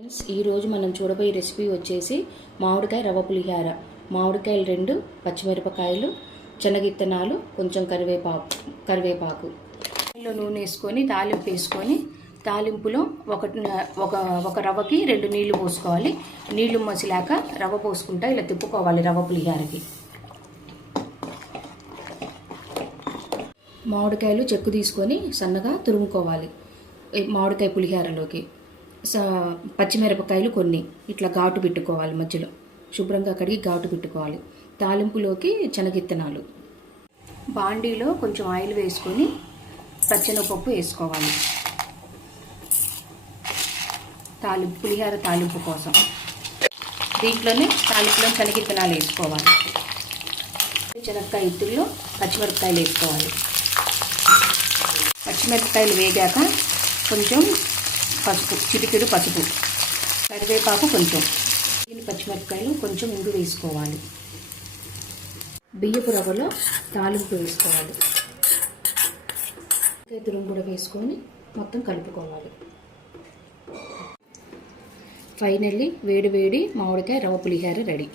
Friends, ఈరోజు మనం చూడబోయే రెసిపీ వచ్చేసి మామిడికాయ రవ్వ పులిహార. మామిడికాయలు 2, పచ్చిమిరపకాయలు, శనగిత్తనాలు, కొంచెం కరివేపాకు నూనె వేసుకొని తాలింపు వేసుకొని, తాలింపులో ఒక రవ్వకి 2 నీళ్లు పోసుకోవాలి. నీళ్లు మసిలాక రవ్వ పోసుకుంటా ఇలా తిప్పుకోవాలి. రవ్వ పులిహారకి మామిడికాయలు చెక్కు తీసుకొని సన్నగా తురుముకోవాలి. మామిడికాయ పులిహారలోకి పచ్చిమిరపకాయలు కొన్ని ఇట్లా ఘాటు పెట్టుకోవాలి. మధ్యలో శుభ్రంగా కడిగి ఘాటు పెట్టుకోవాలి. తాలింపులోకి శనగిత్తనాలు, బాండీలో కొంచెం ఆయిల్ వేసుకొని పచ్చెనగపప్పు వేసుకోవాలి. పులిహార తాలింపు కోసం దీంట్లోనే తాలింపులో శనగిత్తనాలు వేసుకోవాలి. శనగకాయ ఇత్తుల్లో పచ్చిమిరపకాయలు వేసుకోవాలి. పచ్చిమిరపకాయలు వేగాక కొంచెం పసుపు, చిటికెడు పసుపు, కరివేపాకు కొంచెం, పచ్చిమిరపకాయలు కొంచెం ఇంగు వేసుకోవాలి. బియ్యపు రవ్వలో తాలింపు వేసుకోవాలి. తురుము కూడా వేసుకొని మొత్తం కలుపుకోవాలి. ఫైనల్లీ వేడి వేడి మామిడికాయ రవ్వ పులిహార రెడీ.